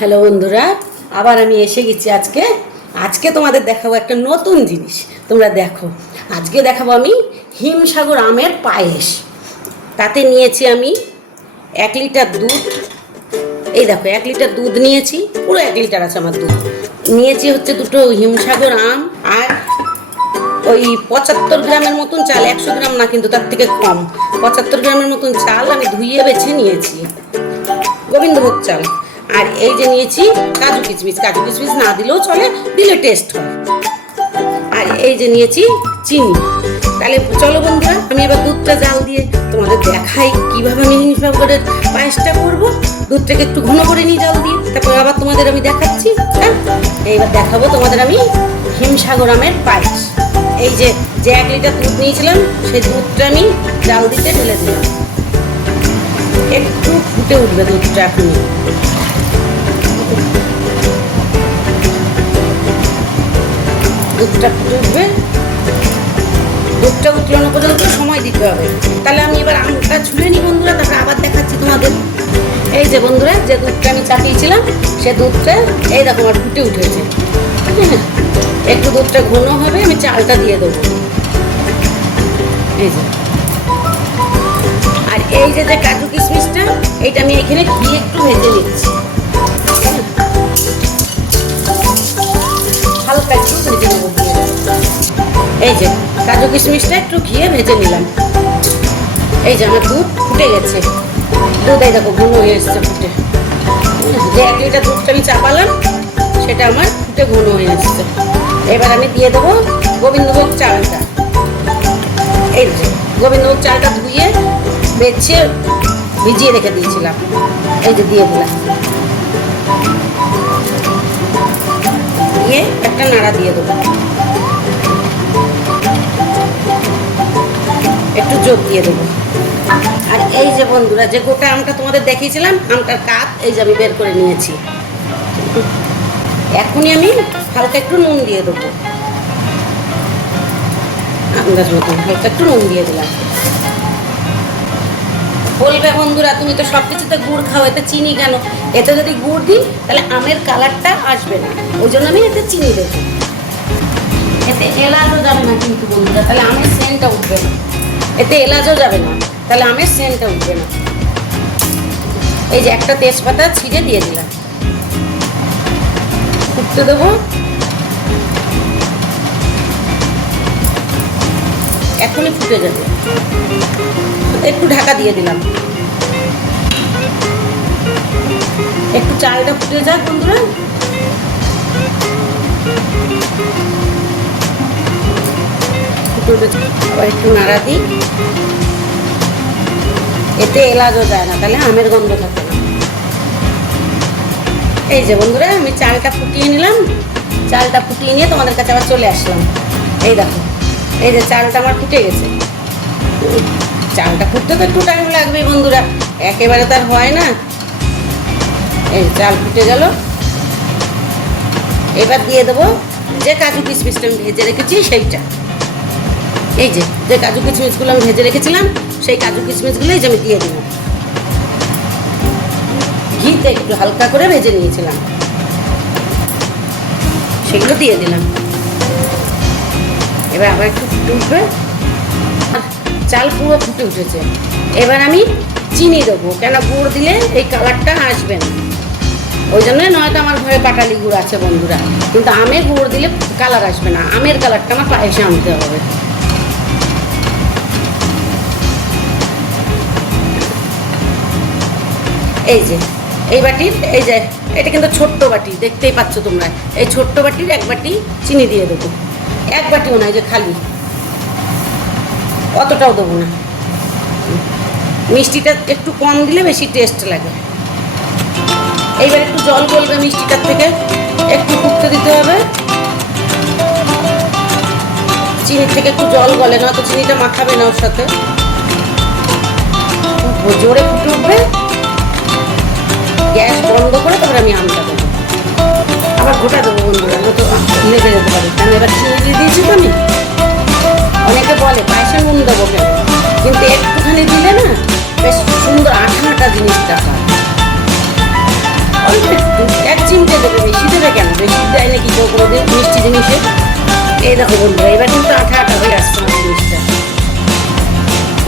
Hello বন্ধুরা, আবার আমি এসে গেছি আজকে তোমাদের দেখাবো একটা নতুন জিনিস। তোমরা দেখো, আজকে দেখাবো আমি হিমসাগর আমের পায়েস। তাতে নিয়েছি আমি 1 লিটার দুধ। এই দেখো 1 লিটার দুধ নিয়েছি, পুরো 1 লিটার আছে আমার দুধ। নিয়েছি হচ্ছে দুটো হিমসাগর আম আর ওই 75 গ্রামের মতন চাল, 100 গ্রাম না কিন্তু তার থেকে কম, 75 গ্রামের মতন চাল আমি ধুইয়ে বেছে নিয়েছি, গোবিন্দভোগ চাল। আর এই যে নিয়েছি কাজু কিশমিশ না দিলেও চলে, দিলে টেস্ট হয়। আর এই যে নিয়েছি চিনি। তাহলে চলো বন্ধুরা, আমি এবার দুধটা জাল দিয়ে তোমাদের দেখাই কিভাবে আমি হিমসাগরের পায়েসটা করবো। দুধটাকে একটু ঘন করে নিই জাল দিয়ে, তারপর আবার তোমাদের আমি দেখাচ্ছি। হ্যাঁ, এইবার দেখাবো তোমাদের আমি হিমসাগর আমের পায়েস। এই যে 1 লিটার দুধ নিয়েছিলাম, সেই দুধটা আমি জাল দিতে ঢেলে দিলাম। একটু ফুটে উঠবে দুধটা, এখনই দুধটা ফুটে উঠবে। দুধটা উতলানো পর্যন্ত সময় দিতে হবে। তাহলে আমি এবার আমটা ছুলে নিই বন্ধুরা, তারপরে আবার দেখাচ্ছি তোমাদের। এই যে বন্ধুরা, যে দুধটা আমি চাপিয়েছিলাম সে দুধটা এই রকম আর ফুটে উঠেছে। হ্যাঁ, একটু দুধটা ঘন হবে, আমি চালটা দিয়ে দেবো। এই যে, আর এই যে যে কাজু কিশমিশটা, এইটা আমি এখানে ঘি একটু ভেজে নিচ্ছি, হালকা একটু ভেজে নেবো। এই যে কাজু কিশমিশটা একটু ঘিয়ে ভেজে নিলাম। এই যে আমার দুধ ফুটে গেছে, দুধ এই দেখো ঘন হয়ে এসছে ফুটে। যে 1 লিটার দুধটা আমি চাপালাম সেটা আমার ফুটে ঘন হয়ে এসছে। এবার আমি দিয়ে দেবো গোবিন্দভোগ চালটা। এই যে গোবিন্দভোগ চালটা ধুয়ে বেছে ভিজিয়ে রেখে দিয়েছিলাম, এই যে দিয়ে দিলাম। দিয়ে একটা নাড়া দিয়ে দেবো, একটু যোগ দিয়ে দেবো। আর এই যে বন্ধুরা, যে গোটা আমটা তোমাদের দেখিয়েছিলাম, আমটার কাপ এই যে আমি বের করে নিয়েছি। এখনই আমি হালকা একটু নুন দিয়ে দেবো, আন্দাজ মতন হালকা একটু নুন দিয়ে দিলাম। বলবে বন্ধুরা, তুমি তো সব কিছুতে গুড় খাও, এতে চিনি কেন? এতে যদি গুড় দিই তাহলে আমের কালারটা আসবে না, ওই জন্য আমি এতে চিনি দেবো। এতে এলাচও যাবে না কিন্তু বন্ধুরা, তাহলে আমের সেন্টটা উঠবে না। এতে এলাচও যাবে না, তাহলে আমের সেন্টটা উঠবে না। এই যে একটা তেজপাতা ছিঁড়ে দিয়ে দিলাম, ফুটতে দেবো। এখনই ফুটে যাবে, একটু ঢাকা দিয়ে দিলাম। একটু চালটা ফুটে যাক বন্ধুরা। আবার একটু নাড়া দিই, এতে এলাচও যায় না, তাহলে আমের গন্ধ থাকে না। এই যে বন্ধুরা, আমি চালটা ফুটিয়ে নিলাম। চালটা ফুটিয়ে নিয়ে তোমাদের কাছে আবার চলে আসলাম। এই দেখো, এই যে চালটা আমার ফুটে গেছে। চালটা ফুটতে তো একটু টাইম লাগবে বন্ধুরা, একেবারে তার হয় না। এই চাল ফুটে গেল, এবার দিয়ে দেবো যে কাজু কিশমিশটা আমি ভেজে রেখেছি সেইটা। এই যে যে কাজু কিশমিশগুলো আমি ভেজে রেখেছিলাম, সেই কাজু কিশমিশগুলো এই যে আমি দিয়ে দিলাম। ঘিতে একটু হালকা করে ভেজে নিয়েছিলাম, সেগুলো দিয়ে দিলাম। এবার আবার একটু ফুটে উঠবে, চাল পুরো ফুটে উঠেছে। এবার আমি চিনি দেবো, কেন গুড় দিলে এই কালারটা আসবে না, ওই জন্যই। নয়তো আমার ঘরে পাটালি গুড় আছে বন্ধুরা, কিন্তু আমের গুড় দিলে কালার আসবে না, আমের কালারটা আমার পায়েসে আনতে হবে। এই যে এই বাটির, এই যে এটা কিন্তু ছোট্ট বাটি, দেখতেই পাচ্ছ তোমরা। এই ছোট্ট বাটির 1 বাটি চিনি দিয়ে দেবো। 1 বাটিও না, এই যে খালি, অতটাও দেবো না। মিষ্টিটা একটু কম দিলে বেশি টেস্ট লাগে। এইবার একটু জল গলবে মিষ্টিটার থেকে, একটু ফুটতে দিতে হবে। চিনির থেকে একটু জল গলে, নয়তো চিনিটা মাখাবে না ওর সাথে। জোরে ফুটে উঠবে, গ্যাস বন্ধ করে তারপরে আমি আমটা দেবো। আবার গোটা দেবো বন্ধুরা, নয়তো লেগে যেতে পারে। কারণ এবার চিনি দিয়ে দিয়েছি তো আমি। অনেকে বলে পায়েসে নুন দেবো কেন, কিন্তু একটুখানি দিলে না বেশ সুন্দর আঠা আঠা জিনিসটা হয়। অল্প একটু বেশি দেয় নাকি কেউ কোনোদিন মিষ্টি জিনিসে। এই দেখো বন্ধুরা, এবার কিন্তু আঠা আঠা হয়ে আসছে আমার জিনিসটা।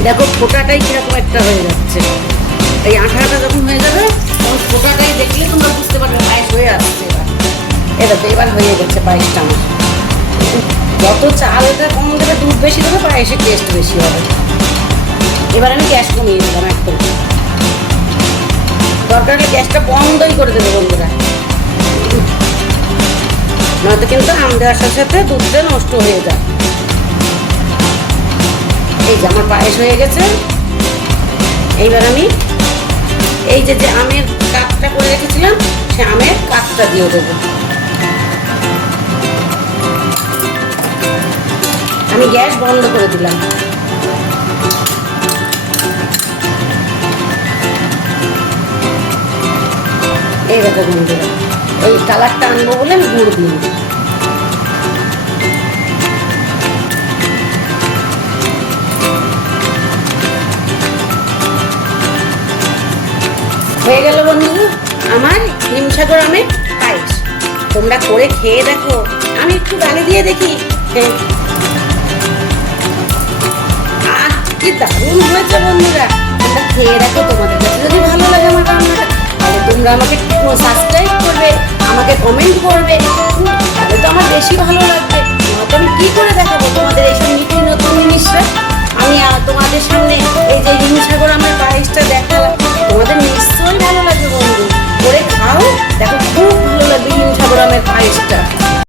দেখো ফোটাটাই কিরকম একটা হয়ে যাচ্ছে। এই আঠা আঠা যখন হয়ে যাবে তখন ফোটাটাই দেখলে তোমরা বুঝতে পারবে পায়েস হয়ে আসছে। এবার দেখো এবার হয়ে গেছে পায়েসটা আমার। যত চাল এটা কম দেবে, দুধ বেশি দেবে, পায়েসের টেস্ট বেশি হবে। এবার আমি গ্যাস কমিয়ে দিলাম একদম। দরকার হলে গ্যাসটা বন্ধই করে দেবে বন্ধুরা, নয়তো কিন্তু আম দেওয়ার সাথে সাথে দুধটা নষ্ট হয়ে যায়। এই যে আমার পায়েস হয়ে গেছে। এইবার আমি এই যে যে আমের কাপটা করে রেখেছিলাম সে আমের কাপটা দিয়ে দেবো। আমি গ্যাস বন্ধ করে দিলাম। এই দেখো বন্ধুরা, এই কালারটা আনবো বলে আমি গুড় দিই। হয়ে গেল বন্ধু আমার হিমসাগর আমের পায়েস। তোমরা করে খেয়ে দেখো। আমি একটু গালে দিয়ে দেখি। হ্যাঁ, কি দারুণ হয়েছে বন্ধুরা। তোমরা খেয়ে দেখো, তোমাদের কাছে যদি ভালো লাগে আমার রান্নাটা তাহলে তোমরা আমাকে সাবস্ক্রাইব করবে, আমাকে কমেন্ট করবে, তাহলে তো আমার বেশি ভালো লাগবে। নয়তো আমি কি করে দেখাবো